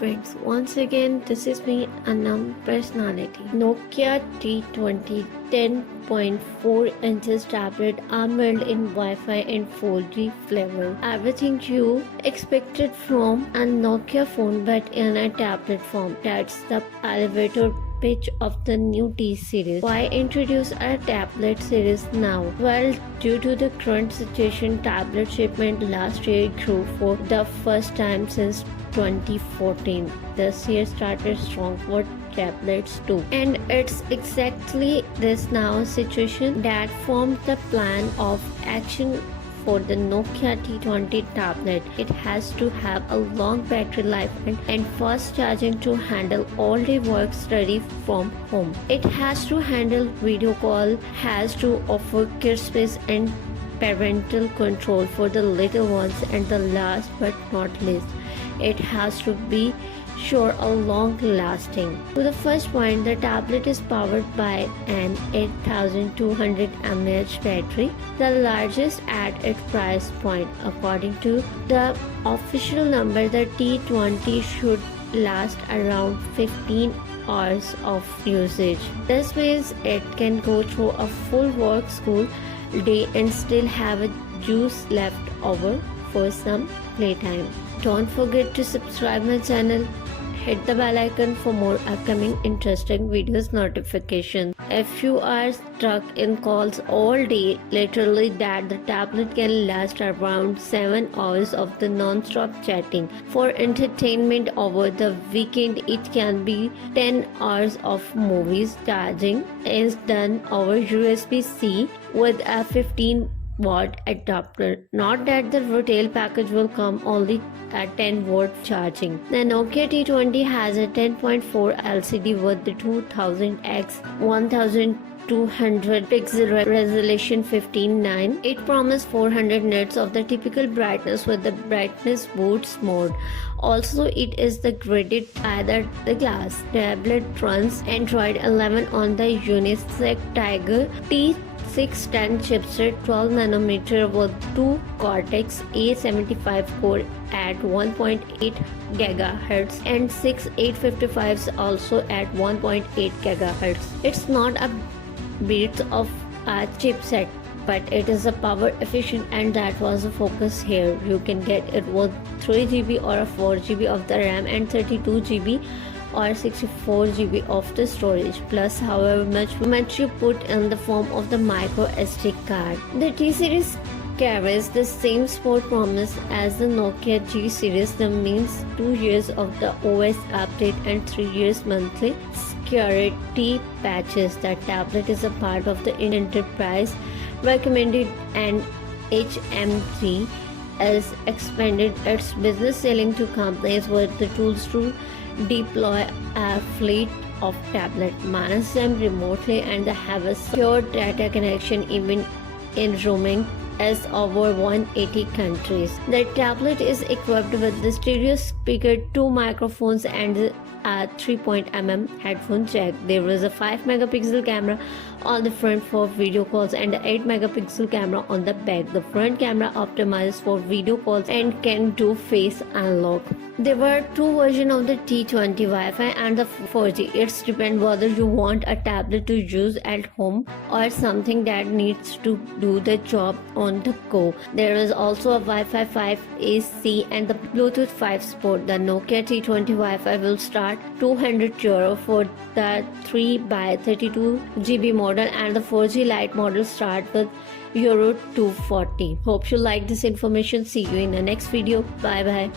friends, once again this is me Anam personality. Nokia T20 10.4 inches tablet armored in Wi-Fi and 4G flavor. Everything you expected from a Nokia phone but in a tablet form. That's the elevator pitch of the new T series. Why introduce a tablet series now? Well, due to the current situation, tablet shipment last year grew for the first time since 2014. This year started strong for tablets too, and it's exactly this now situation that formed the plan of action for the Nokia T20 tablet. It has to have a long battery life and fast charging to handle all the work study from home. It has to handle video call, has to offer kid space and parental control for the little ones, and the last but not least, it has to be sure a long lasting. To the first point, the tablet is powered by an 8200 mAh battery, the largest at its price point. According to the official number, the T20 should last around 15 hours of usage. This means it can go through a full work school day and still have a juice left over for some playtime. Don't forget to subscribe my channel. Hit the bell icon for more upcoming interesting videos notifications. If you are stuck in calls all day, literally that the tablet can last around 7 hours of the non-stop chatting. For entertainment over the weekend, it can be 10 hours of movies. Charging is done over USB-C with a 15-watt adapter. Not that the retail package will come only at 10-watt charging. The Nokia T20 has a 10.4 LCD with the 2000x 1200 pixel resolution 15:9. It promises 400 nits of the typical brightness with the brightness boost mode. Also, it is the graded either the glass. Tablet runs Android 11 on the Unisex Tiger T610 chipset 12 nanometer with 2 Cortex A75 core at 1.8 GHz and 6 855s also at 1.8 GHz. It's not a bit of a chipset, but it is a power efficient, and that was the focus here. You can get it with 3GB or 4GB of the RAM and 32GB or 64GB of the storage, plus however much you put in the form of the micro SD card. The T series carries the same sport promise as the Nokia G series. That means 2 years of the OS update and 3 years monthly security patches. The tablet is a part of the enterprise recommended, and HMG has expanded its business selling to companies with the tools to deploy a fleet of tablets, manage them remotely, and have a secure data connection even in roaming as over 180 countries. The tablet is equipped with the stereo speaker, 2 microphones, and a 3.mm headphone jack. There is a 5 megapixel camera on the front for video calls and an 8 megapixel camera on the back. The front camera optimizes for video calls and can do face unlock. There were 2 versions of the T20 Wi-Fi and the 4G. It's depends whether you want a tablet to use at home or something that needs to do the job on the go. There is also a Wi-Fi 5 AC and the Bluetooth 5 support. The Nokia T20 Wi-Fi will start €200 for the 3x32GB model, and the 4G Lite model start with €240. Hope you like this information. See you in the next video. Bye bye.